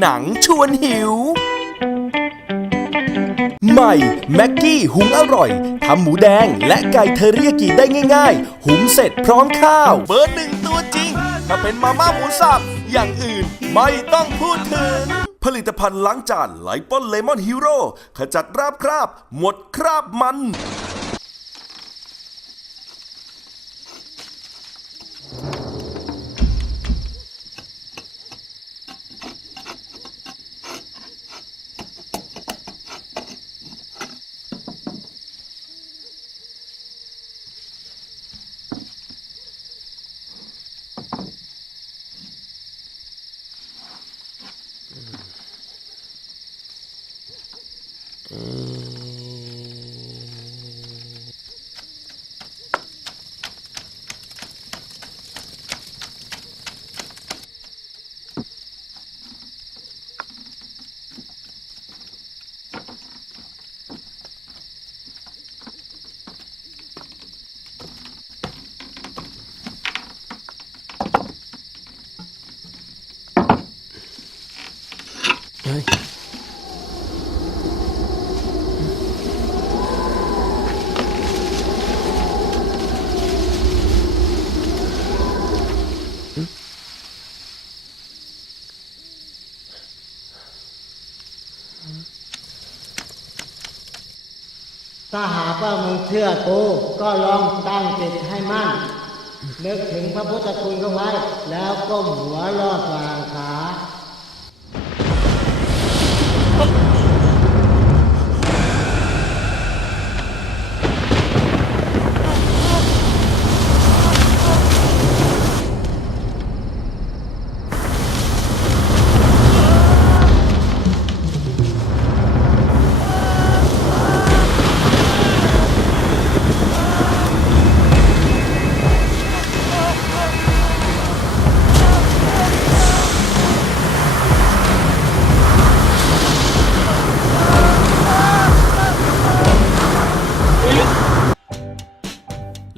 หนังชวนหิว ใหม่แม็กกี้หุงอร่อยทำหมูแดงและไก่เทอริยากิได้ง่าย ๆ หุงเสร็จพร้อมข้าว เบอร์หนึ่งตัวจริง ถ้าเป็นมาม่าหมูสับอย่างอื่นไม่ต้องพูดถึง ผลิตภัณฑ์ล้างจานไลปอนเลมอนฮีโร่ขจัดราบคราบ หมดคราบมัน ถ้ากว่ามึงเชื่อกูก็ลองตั้งจิตให้มั่นนึกถึงพระพุทธคุณเข้าไว้ แล้วก้มหัวลอดวางขา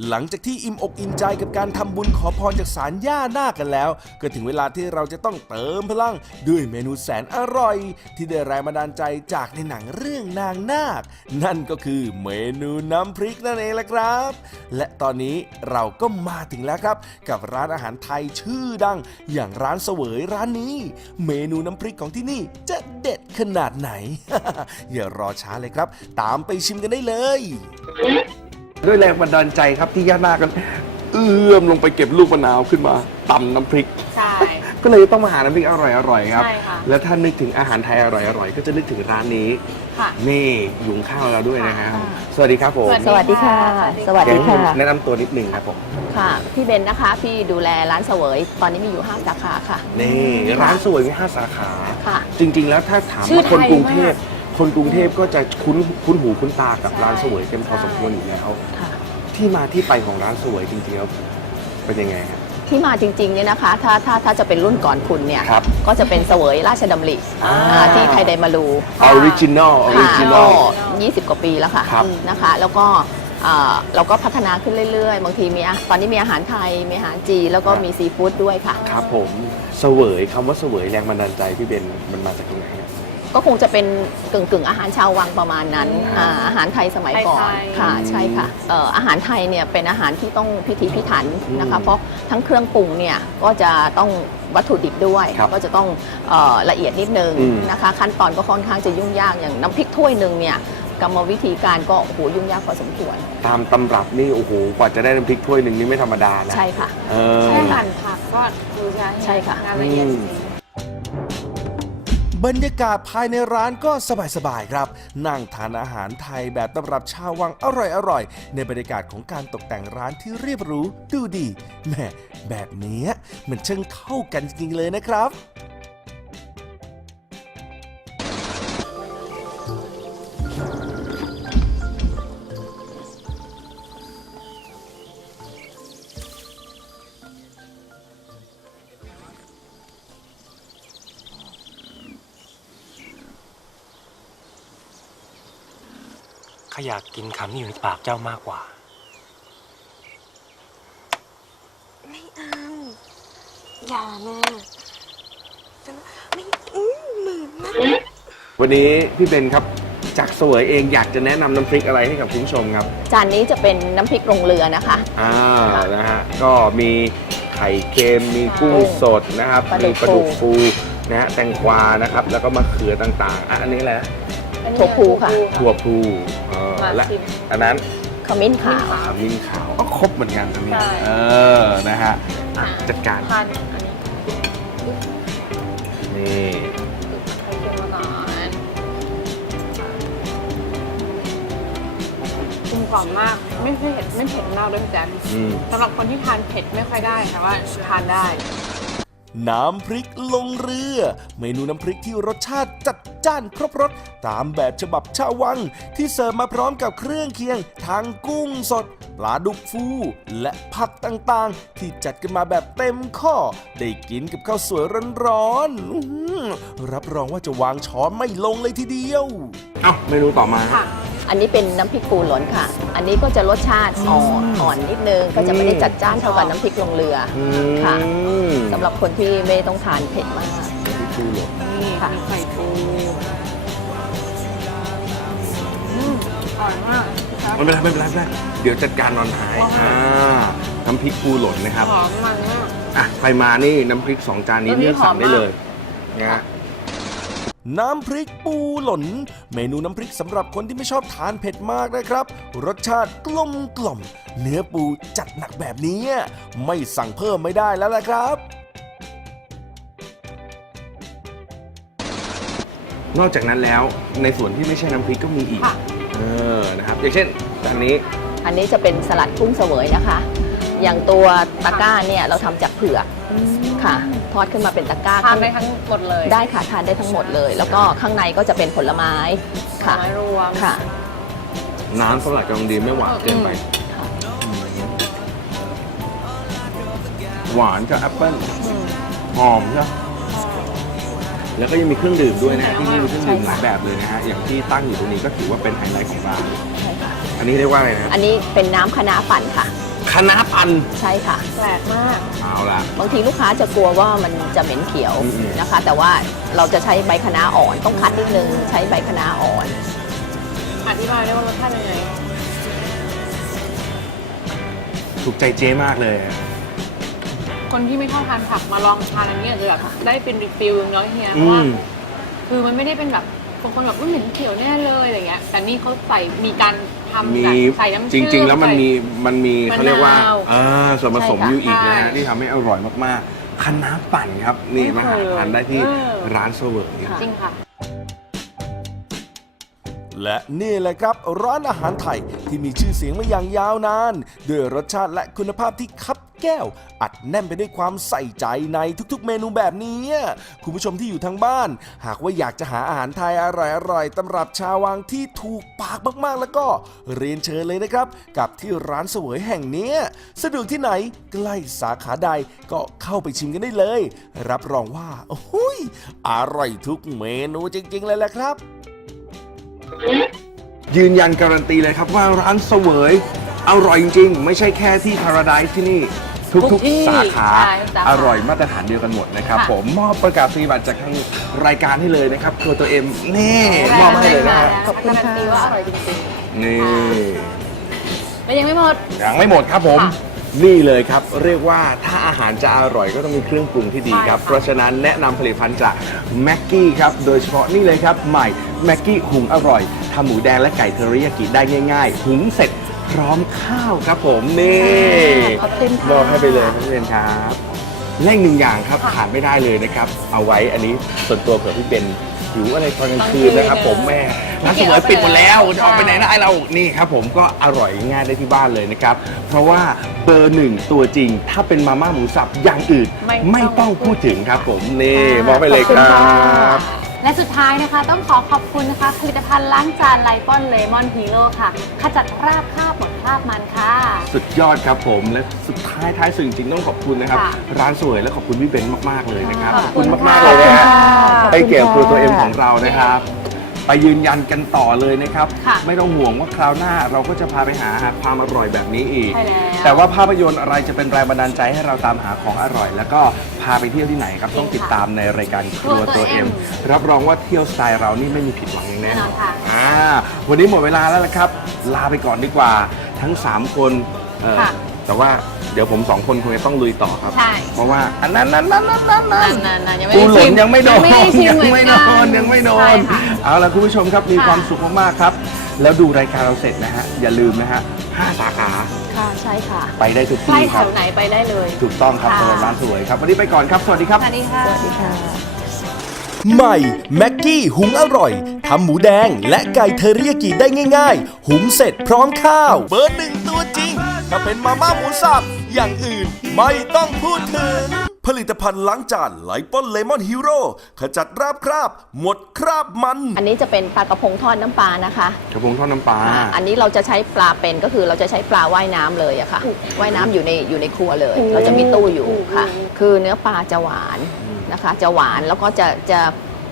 หลังจากที่อิ่มอกอิ่มใจกับการทำบุญขอพรจากสารย่านาคกันแล้ว ก็ถึงเวลาที่เราจะต้องเติมพลังด้วยเมนูแสนอร่อย ที่ได้แรงบันดาลใจจากในหนังเรื่องนางนาค นั่นก็คือเมนูน้ำพริกนั่นเองละครับ และตอนนี้เราก็มาถึงแล้วครับ กับร้านอาหารไทยชื่อดัง อย่างร้านเสวยร้านนี้ เมนูน้ำพริกของที่นี่จะเด็ดขนาดไหน อย่ารอช้าเลยครับ ตามไปชิมกันได้เลย ด้วยแรงบันดาลใจครับที่ย่านาคกันเอื้อมลงไปเก็บลูกมะนาวขึ้นมาตำน้ำพริก ใช่ ก็เลยต้องมาหาน้ำพริกอร่อยๆครับ ใช่ค่ะ แล้วถ้านึกถึงอาหารไทยอร่อยๆ ก็จะนึกถึงร้านนี้ ค่ะ นี่ยุงข้าวเราด้วยนะฮะค่ะสวัสดีครับผมสวัสดีค่ะ สวัสดีค่ะเยวแนะนำตัวนิดนึงครับผม ค่ะ พี่เบนนะคะ พี่ดูแลร้านเสวย ตอนนี้มีอยู่5สาขาค่ะ นี่ร้านสวยมีห้าสาขา ค่ะ จริงๆแล้วถ้าถามชื่อว่าคนไทยกรุงเทพมาก คนกรุงเทพก็จะคุ้นคุ้นหูคุ้นตากับใช่ร้านสวยเป็นพอสมควรอยู่แล้ว ค่ะที่มาที่ไปของร้านสวยจริงๆแล้วเป็นยังไงครับที่มาจริงๆเนี่ยนะคะถ้าถ้าถ้าจะเป็นรุ่นก่อนคุณเนี่ยครับก็จะเป็นเสวยราชดำริอ่า อ่าที่ไทยไดมารูออริจินอลออริค่ะจินอก็ล20กว่าปีแล้วค่ะครับ นะคะ แล้วก็อ่าเราก็พัฒนาขึ้นเรื่อยๆ บางทีมีอะตอนนี้มีอาหารไทย มีอาหารจีนแล้วก็มีซีฟู้ดด้วยค่ะ ครับผมเสวยคำว่าเสวยแรงบันดาลใจพี่เบนมันมาจากตรงไหนครับ ก็คงจะเป็นกึ่งกึ่งๆอาหารชาววังประมาณนั้นอ่าอาหารไทยสมัยก่อนไทยๆ ค่ะอืมใช่ค่ะเอ่ออาหารไทยเนี่ยเป็นอาหารที่ต้องพิถีพิถันนะคะอืมเพราะทั้งเครื่องปรุงเนี่ยก็จะต้องวัตถุดิบด้วย ครับก็จะต้องเอ่อละเอียดนิดนึงอืม นะคะ ขั้นตอนก็ค่อนข้างจะยุ่งยากอย่างน้ำพริกถ้วยหนึ่งเนี่ยกรรมวิธีการก็โอ้โหยุ่งยากพอสมควรตามตำรับนี่โอ้โหกว่าจะได้น้ำพริกถ้วยหนึ่งนี่ไม่ธรรมดานะใช่ค่ะ เออ แค่หั่นผักก็ดูใช่ใช่ค่ะ งานละเอียดอืจมริง บรรยากาศภายในร้านก็สบายๆครับ นั่งทานอาหารไทยแบบตำรับชาววังอร่อยๆ ในบรรยากาศของการตกแต่งร้านที่เรียบหรูดูดีแหม่แบบนี้มันช่างเข้ากันจริงๆเลยนะครับ ข้าอยากกินคำที่อยู่ในปากเจ้ามากกว่า ไม่เอา อย่านะแฟกันไม่อืมหมื่นนะวันนี้พี่เบนครับจากเสวยเองอยากจะแนะนำน้ำพริกอะไรให้กับคุณผู้ชมครับ จานนี้จะเป็นน้ำพริกลงเรือนะคะ อ่านะฮะก็มีไข่เค็มมีกุ้งกุ้งสดนะครับปลาดุมีก ปลาดุกฟูฟูนะฮะแตงกวานะครับ แล้วก็มะเขือต่างๆอะอันนี้แหละถั่วพูค่ะ ถั่วพลูเออ มาและชิม อันนั้นขมิ้นขาว ขมิ้นขาวก็ครบเหมือนกันอันนี้ใช่ เออนะฮะอะจัดการทานอันนี้นี่ไข่เค็มมาก่อนกลมกล่อมมาก ไม่เผ็ดไม่เผ็ดมากด้วยพี่แจ๊คอืมสำหรับคนที่ทานเผ็ดไม่ค่อยได้แต่ว่าทานได้ น้ำพริกลงเรือ เมนูน้ำพริกที่รสชาติจัด จ้านครบรสตามแบบฉบับชาววัง ที่เสิร์ฟมาพร้อมกับเครื่องเคียงทั้งกุ้งสด ปลาดุกฟู และผักต่างๆ ที่จัดกันมาแบบเต็มข้อ ได้กินกับข้าวสวยร้อนๆอื้อหือรับรองว่าจะวางช้อนไม่ลงเลยทีเดียว เอ้าเมนูต่อมาค่ะ อันนี้เป็นน้ำพริกปูหลนค่ะ อันนี้ก็จะรสชาติอ่อนอ่อนนิดนึง ก็จะไม่ได้จัดจ้านเท่ากับน้ำพริกลงเรืออืค่ะมสำหรับคนที่ไม่ต้องทานเผ็ดมาก ชูเหรอนี่ค่ะมีไข่ปูอืมอร่อยมากครับไม่เป็นไรไม่เป็นไรไม่เป็นไรเดี๋ยวจัดการนอนท้ายอ่าน้ำพริกปูหล่นนะครับหอมมันมาก อะใครมานี่น้ำพริกสองจานนี้น้ำพริเลืกอกสั่งหอมมากได้เลยนะฮะ น้ำพริกปูหล่น เมนูน้ำพริกสำหรับคนที่ไม่ชอบทานเผ็ดมากนะครับ รสชาติกลมกล่อม เนื้อปูจัดหนักแบบนี้ ไม่สั่งเพิ่มไม่ได้แล้วละครับ นอกจากนั้นแล้วในส่วนที่ไม่ใช่น้ำพริกก็มีอีก ค่ะ เออ นะครับ อย่างเช่นจานนี้ อันนี้จะเป็นสลัดกุ้งเสวยนะคะ อย่างตัวตะกร้าเนี่ยเราทำจากเผือกค่ะ ทอดขึ้นมาเป็นตะกร้าทานได้ทั้งหมดเลยได้ค่ะทานได้ทั้งหมดเลย แล้วก็ข้างในก็จะเป็นผลไม้ค่ะ ไม้รวม ค่ะ น้ำสลัดกำลังดีไม่หวานเกินไป ค่ะ หวานกับแอปเปิ้ลหอมใช่ไหม แล้วก็ยังมีเครื่องดื่มด้วยนะฮะที่นี่มีเครื่องดื่มหลายแบบเลยนะฮะอย่างที่ตั้งอยู่ตรงนี้ก็ถือว่าเป็นไฮไลท์ของร้านใช่ค่ะอันนี้เรียกว่าอะไรนะอันนี้เป็นน้ำคะน้าปั่นค่ะ คณะพันธุ์ใช่ค่ะ แปลกมาก เอาล่ะ บางทีลูกค้าจะกลัวว่ามันจะเหม็นเขียวอืม นะคะ แต่ว่าเราจะใช้ใบคะน้าอ่อนต้องคัดนิดนึงใช้ใบคะน้าอ่อน อธิบายได้ว่ารสชาติยังไง ถูกใจเจ๊มากเลยอะ คนที่ไม่ชอบทานผักมาลองทานอันนี้อาจจะแบบได้เป็นรีฟิลน้อยเฮียเพอืราะว่าม คือมันไม่ได้เป็นแบบบางคนแบบว่าเหม็นเขียวแน่เลยอะไรเงี้ย แต่นี่เขาใส่มีการทำมีจากใส่น้ำจเชื่อริง ๆ แล้วมันใส่ มีมันมีเขาเรียกว่าะนาวอ่าส่วนผสมใช่ค่ะอยู่อีกนะใช่ฮะที่ทำให้อร่อยมากๆคณะปั่นครับ นี่ไม่มาเคหายทานได้ที่เออ ร้านเสวยค่ะจริงค่ะ และนี่แหละครับร้านอาหารไทยที่มีชื่อเสียงมาอย่างยาวนาน ด้วยรสชาติและคุณภาพที่คับ แก้ว อัดแน่นไปด้วยความใส่ใจในทุกๆ เมนูแบบนี้ คุณผู้ชมที่อยู่ทางบ้าน หากว่าอยากจะหาอาหารไทยอร่อยๆตำรับชาววังที่ถูกปากมากๆ แล้วก็เรียนเชิญเลยนะครับ กับที่ร้านเสวยแห่งนี้สะดวกที่ไหนใกล้สาขาใดก็เข้าไปชิมกันได้เลย รับรองว่าโอ้โหยอร่อยทุกเมนูจริงๆ เลยแหละครับ ยืนยันการันตีเลยครับว่าร้านเสวยอร่อยจริงๆ ไม่ใช่แค่ที่ Paradise ที่นี่ ทุทุกกที่ๆสาขาใช่ทุกสาขาอร่อยมาตรฐานเดียวกันหมดนะครับค่ะผมมอบประกาศนียบัตรจากทางรายการให้เลยนะครับครัวตัวเอ็มนี่มอบให้เลยนะฮะขอบคุณค่ะ การันตีว่าอร่อยจริงนี่ๆและยังไม่หมด ยังไม่หมดครับผม ค่ะนี่เลยครับ เรียกว่าถ้าอาหารจะอร่อยก็ต้องมีเครื่องปรุงที่ดีครับ ใช่ค่ะ เพราะฉะนั้นแนะนำผลิตภัณฑ์จากแม็กกี้ครับ โดยเฉพาะนี่เลยครับ ใหม่แม็กกี้หุงอร่อยทำหมูแดงและไก่เทอริยากิได้ง่าย ๆ หุงเสร็จ พร้อมข้าวครับผมนี่ขอบคุณค่ะมอบให้ไปเลยนักเรียนครับและอีกหนึ่งอย่างครับขาดไม่ได้เลยนะครับ เอาไว้อันนี้ส่วนตัวเผื่อพี่เบนหิวอะไรตอนกลางคืนนะครับ ผมแม่ร้านสมวยปิดหมดแล้วจะออกไปไหนได้เรานี่ครับผมก็อร่อยง่ายได้ที่บ้านเลยนะครับ เพราะว่าเบอร์หนึ่งตัวจริง ถ้าเป็นมาม่าหมูสับอย่างอื่น ไม่ไม่ต้ต้อองงพูดถึงครับ ผมนี่มอบไปเลยครับ และสุดท้ายนะคะต้องขอขอบคุณนะคะผลิตภัณฑ์ล้างจานไลปอนเลมอนฮีโร่ค่ะ ขจัดคราบคราบหมดคราบมันค่ะ สุดยอดครับผมและสุดท้ายท้ายสุดจริงๆต้องขอบคุณนะครับ ค่ะร้านสวยและขอบคุณพี่เบนซ์มากๆเลยนะครับขอบคุณมากๆเลยนะฮะค่ะ ให้เกียรติครัวตัวเอ็มของเรานะครับ ไปยืนยันกันต่อเลยนะครับ ค่ะไม่ต้องห่วงว่าคราวหน้าเราก็จะพาไปหาความอร่อยแบบนี้อีก ใช่แล้ว แต่ว่าภาพยนตร์อะไรจะเป็นแรงบันดาลใจให้เราตามหาของอร่อย แล้วก็พาไปเที่ยวที่ไหนครับต้องติดตามในรายการครัวตัวเอ็มรับรองว่าเที่ยวสไตล์เรานี่ไม่มีผิดหวังอย่างแน่นอน แน่นอนค่ะ อ่าวันนี้หมดเวลาแล้วละครับ ลาไปก่อนดีกว่าทั้ง 3 คนเออค่ะ แต่ว่าเดี๋ยวผมสองคนคงจะต้องลุยต่อครับ ใช่ เพราะว่าอันนั้นนั้นนั้นนั้นนั้นนั้นนานๆยังไม่ปูได้หล่ชินมยังไม่โดนไม่ได้ชิมยังเหมือนไม่โดกันนยังไม่โดใช่นค่ะ เอาละคุณผู้ชมครับมีค่ะ ความสุขมากๆครับ แล้วดูรายการเราเสร็จนะฮะอย่าลืมนะฮะห้าสาขาค่ะใช่ค่ะไปได้ทุกใกล้ที่แถครับ วไหนไปได้เลย ถูกต้องครับค่ะ สำหรับร้านสวยครับ วันนี้ไปก่อนครับ สวัสดีครับ สวัสดีค่ะ สวัสดีค่ะ ใหม่แม็กกี้หุงอร่อย ทำหมูแดงและไก่เทอริยากิได้ง่าย ๆ หุงเสร็จพร้อมข้าว เบอร์หนึ่งตัวจริง ถ้าเป็นมาม่าหมูสับอย่างอื่นไม่ต้องพูดถึง ผลิตภัณฑ์ล้างจานไลปอนเลมอนฮีโร่ขจัดราบคราบ หมดคราบมัน อันนี้จะเป็นปลากระพงทอดน้ำปลานะคะกระพงทอดน้ำปลาอ่าอันนี้เราจะใช้ปลาเป็นก็คือเราจะใช้ปลาว่ายน้ำเลยอะค่ะว่ายน้ำอยู่ในอยู่ในครัวเลย เราจะมีตู้อยู่ค่ะ คือเนื้อปลาจะหวานนะคะ จะหวานแล้วก็จะจะ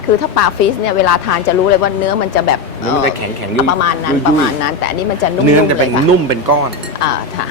คือถ้าปลาฟิชเนี่ยเวลาทานจะรู้เลยว่าเนื้อมันจะแบบเนื้อมันจะแข็งๆยุ่ยๆประมาณนั้นยุ่ยๆประมาณนั้น แต่อันนี้มันจะนุ่มๆเนื้อจะเป็นลยค่ะนุ่มเป็นก้อนอ่าค่ะ